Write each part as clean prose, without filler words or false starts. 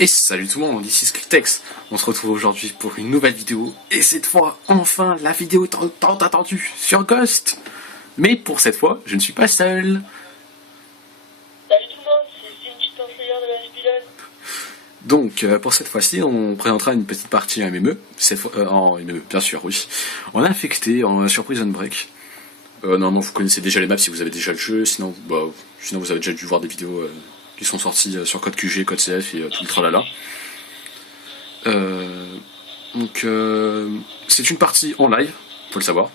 Et salut tout le monde, ici Skritex. On se retrouve aujourd'hui pour une nouvelle vidéo. Et cette fois, enfin, la vidéo tant attendue sur Ghost. Mais pour cette fois, je ne suis pas seul. Salut tout le monde, c'est une petite Slayer de la Spilon. Donc, pour cette fois-ci, on présentera une petite partie en MME. Cette fois, en MME, bien sûr, oui. On a infecté sur Prison Break. Normalement, vous connaissez déjà les maps si vous avez déjà le jeu. Sinon vous avez déjà dû voir des vidéos qui sont sorties sur Code QG, Code CF et tout le tralala. Donc, c'est une partie en live, faut le savoir.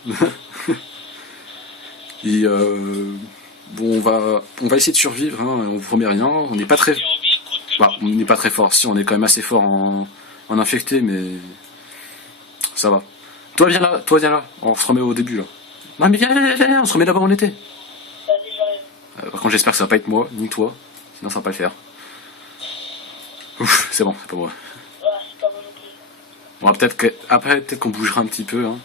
Et bon, on va essayer de survivre, hein, on vous promet rien. On n'est pas très, on n'est pas très fort. Si, on est quand même assez fort en infecté, mais ça va. Toi viens là. On se remet au début là. Non mais viens, on se remet là-bas où on était. Vas-y, j'arrive. Par contre, j'espère que ça va pas être moi, ni toi, sinon ça va pas le faire. Ouf, c'est bon, c'est pas moi. Ah, c'est pas moi non plus. Bon, peut-être qu'on bougera un petit peu, hein.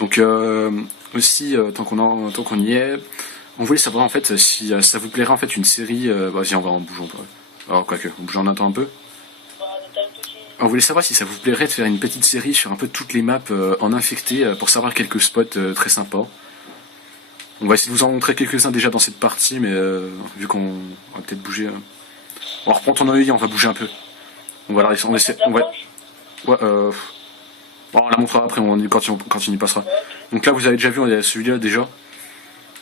Donc aussi, tant qu'on y est, on voulait savoir en fait si ça vous plairait en fait une série. Vas-y, on va en bougeant pas. Alors quoique, on bouge en attend un peu. On voulait savoir si ça vous plairait de faire une petite série sur un peu toutes les maps en infecté pour savoir quelques spots très sympas. On va essayer de vous en montrer quelques-uns déjà dans cette partie, mais vu qu'on va peut-être bouger. On reprend ton œil, on va bouger un peu. On va Ouais, bon, on la montrera après quand on y passera. Donc là, vous avez déjà vu, on est à celui-là déjà.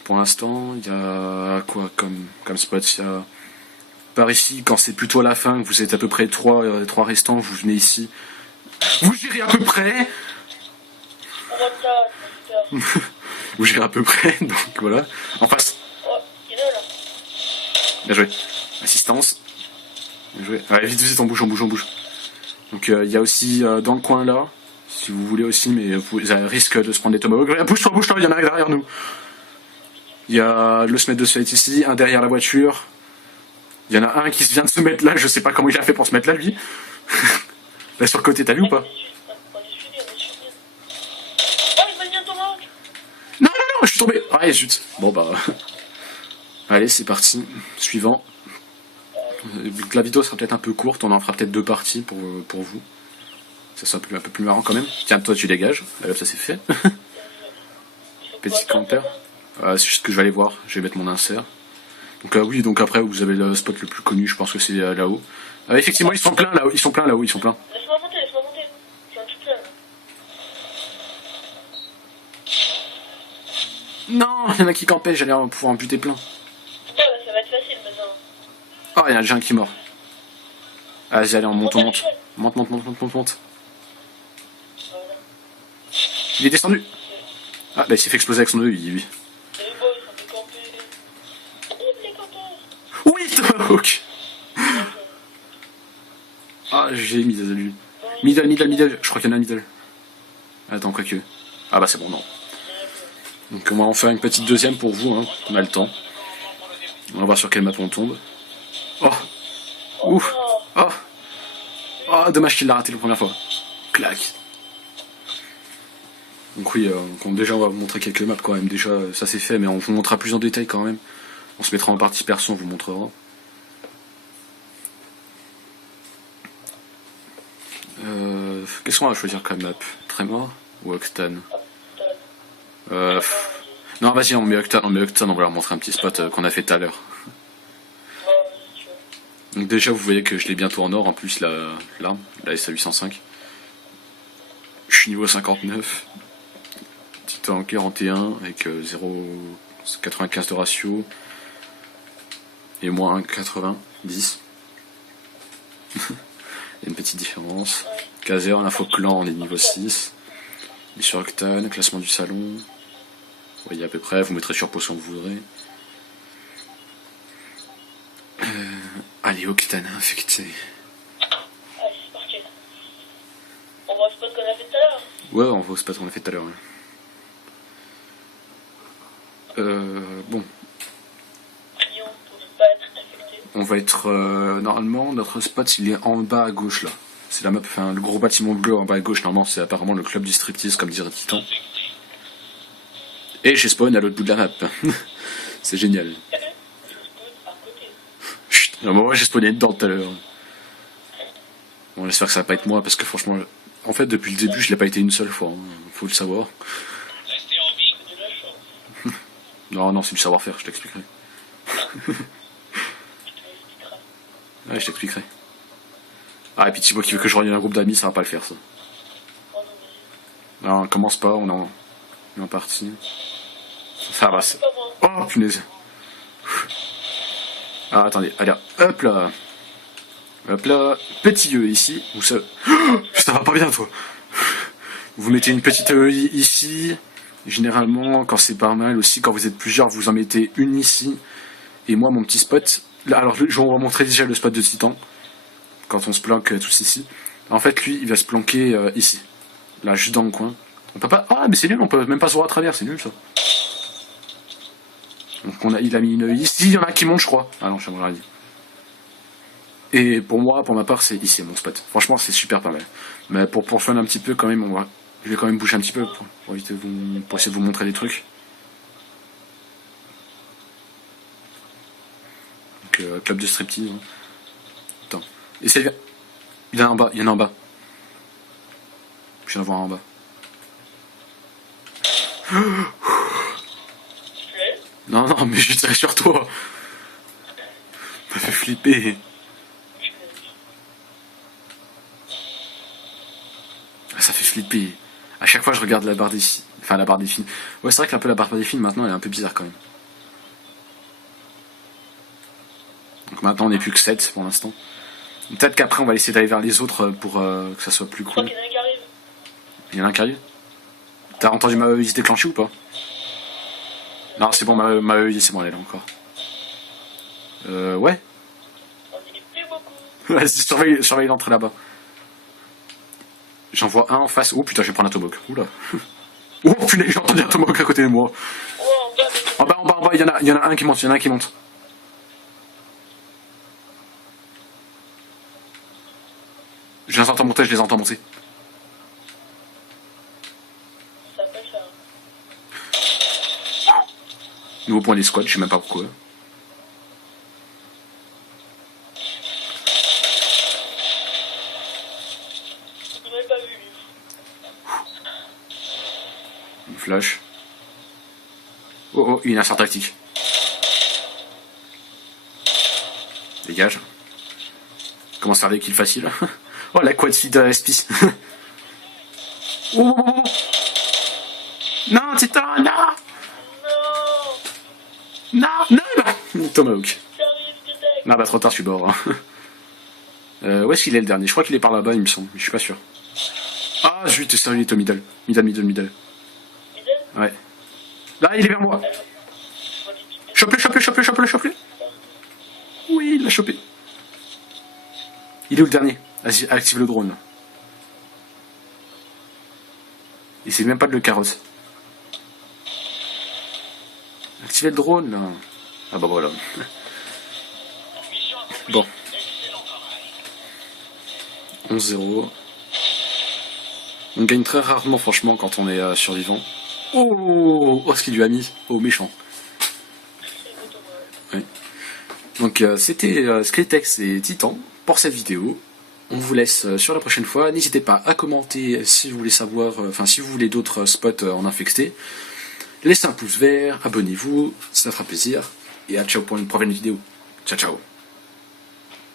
Pour l'instant, il y a quoi comme spot? Il y a par ici, quand c'est plutôt à la fin, que vous êtes à peu près 3 restants, vous venez ici. Vous gérez à peu près. Vous gérez à peu près, donc voilà. En face. Oh, il est là. Bien joué. Assistance. Bien joué. Ouais, vite, on bouge. Donc il y a aussi dans le coin là, si vous voulez aussi, mais vous avez risque de se prendre des tomahawks. Bouge-toi, il y en a derrière nous. Il y a le se mettre de se fait ici, un derrière la voiture. Il y en a un qui vient de se mettre là, je sais pas comment il a fait pour se mettre là lui. Là sur le côté, t'as vu ou pas? On est suivi. Oh, il m'a mis un tomahawk. Non, je suis tombé. Ah, zut. Bon bah. Allez, c'est parti. Suivant. La vidéo sera peut-être un peu courte, on en fera peut-être 2 parties pour vous. Ça sera un peu plus marrant quand même. Tiens, toi tu dégages. Là, ça c'est fait. Petit camper. C'est juste ce que je vais aller voir. Je vais mettre mon insert. Donc oui, donc après vous avez le spot le plus connu, je pense que c'est là-haut. Effectivement, ils sont pleins là-haut. Laisse-moi monter. Je suis un tout plein. Non, il y en a qui campaient, j'allais pouvoir en buter plein. Putain, ça va être facile maintenant. Oh, il y en a déjà un qui est mort. Vas-y, allez, on monte. Monte. Il est descendu. Ah, bah il s'est fait exploser avec son œil, lui. C'est les boys, on peut camper. Les campeurs. Oui, Tomahawk. Ah, j'ai mis lui. Middle. Je crois qu'il y en a un middle. Attends, quoique. Ah bah c'est bon, non. Donc on va en faire une petite deuxième pour vous, hein. On a le temps. On va voir sur quelle map on tombe. Oh. Ouf. Oh, dommage qu'il l'a raté la première fois. Clac. Donc oui, déjà on va vous montrer quelques maps quand même. Déjà ça c'est fait, mais on vous montrera plus en détail quand même. On se mettra en partie perso, on vous montrera. Qu'est-ce qu'on va choisir comme map? Tremor ou Octane? Non, vas-y, on met Octane, on va leur montrer un petit spot qu'on a fait tout à l'heure. Donc déjà, vous voyez que je l'ai bientôt en or, en plus, l'arme, la SA805. Je suis niveau 59. Titan en 41, avec 0,95 de ratio. Et moins 1,90. Il y a une petite différence. Kazer, l'info clan, on est niveau 6. Et sur Octane, classement du salon. Vous voyez à peu près, vous mettrez sur potion que vous voudrez. Allez, Octane, infecté. Allez, c'est parti. On voit le spot qu'on a fait tout à l'heure. Ouais, on voit au spot qu'on a fait tout à l'heure. Bon. Prions pour ne pas être infecté. On va être... normalement, notre spot, il est en bas à gauche, là. C'est la map, enfin, le gros bâtiment bleu en bas à gauche, normalement, c'est apparemment le club du striptease, comme dirait Titan. Et j'ai spawn à l'autre bout de la map. C'est génial. Je spawn à côté. Je Moi j'ai spawné dedans tout à l'heure. Bon, j'espère que ça va pas être moi parce que franchement, en fait depuis le début je l'ai pas été une seule fois, hein. Faut le savoir. Restez en vie. C'est de la chance. Non, non, c'est du savoir-faire, je t'expliquerai. Tu m'expliqueras. Ouais, je t'expliquerai. Ah, et puis Thibaut qui veut que je rejoigne un groupe d'amis, ça va pas le faire ça. Oh non, mais... Non, on commence pas, on est en partie. Ça va, c'est. C'est pas moi. Oh punaise. Ah, attendez, allez, hop là. Hop là, petit E ici. Vous savez... Ça va pas bien toi. Vous mettez une petite E ici. Généralement, quand c'est pas mal aussi, quand vous êtes plusieurs, vous en mettez une ici. Et moi, mon petit spot. Là, alors, je vais vous montrer déjà le spot de Titan. Quand on se planque tous ici. En fait, lui, il va se planquer ici. Là, juste dans le coin. On peut pas. Ah, mais c'est nul, on peut même pas se voir à travers, c'est nul ça. Donc, il a mis une E ici. Il y en a un qui monte, je crois. Ah non, je m'aurais dit. Et pour moi, pour ma part, c'est ici mon spot. Franchement, c'est super pas mal. Mais pour fun un petit peu, quand même, je vais quand même bouger un petit peu pour essayer de vous montrer des trucs. Donc, club de striptease. Hein. Attends. Essaye. Il y en a en bas. Il y en a en bas. Je viens de voir en bas. Tu es? Non, non, mais je tirais sur toi. Ça m'a fait flipper. Ça fait flipper. À chaque fois, je regarde la barre des films. Enfin, la barre des films. Ouais, c'est vrai que un peu la barre des films, maintenant, elle est un peu bizarre quand même. Donc maintenant, on n'est plus que 7 pour l'instant. Peut-être qu'après, on va essayer d'aller vers les autres pour que ça soit plus Je crois cool. qu'il y en a un qui arrive. Il y en a un qui arrive. T'as entendu ma visite déclenchée ou pas? Non, c'est bon, ma visite, c'est bon, elle est là encore. Ouais. On dit plus beaucoup. Vas-y, surveille l'entrée là-bas. J'en vois un en face. Oh putain, je vais prendre un tomahawk. Oula. Oh putain, j'ai entendu un tomahawk à côté de moi. Oh, en bas, mais... En bas, il y en a un qui monte, Je les entends monter, Ça peut le faire. Nouveau point des squads, je sais même pas pourquoi. Il m'avait pas vu, lui. Une flash. Oh, une insert tactique. Dégage. Commence à faire des kills faciles. Oh, la quad feed de SPC. Oh. Non, Titan, non. Non. Non. Tomahawk. J'arrive, je t'aide. Non, bah trop tard, je suis mort. Où est-ce qu'il est le dernier? Je crois qu'il est par là-bas, il me semble. Mais je suis pas sûr. Ah, je t'ai servi, il est au middle. Middle. Middle? Ouais. Là, il est vers moi. Chope-le. Oui, il l'a chopé. Il est où le dernier? Vas-y, active le drone. Il sait même pas de le carotte. Activez le drone, là. Ah bah voilà. Bon. 11-0. On gagne très rarement, franchement, quand on est survivant. Oh, ce qu'il lui a mis. Oh, méchant. Oui. Donc, c'était Skrillex et Titan pour cette vidéo. On vous laisse sur la prochaine fois. N'hésitez pas à commenter si vous voulez savoir, si vous voulez d'autres spots en infecté. Laissez un pouce vert, abonnez-vous, ça fera plaisir. Et à ciao pour une prochaine vidéo. Ciao.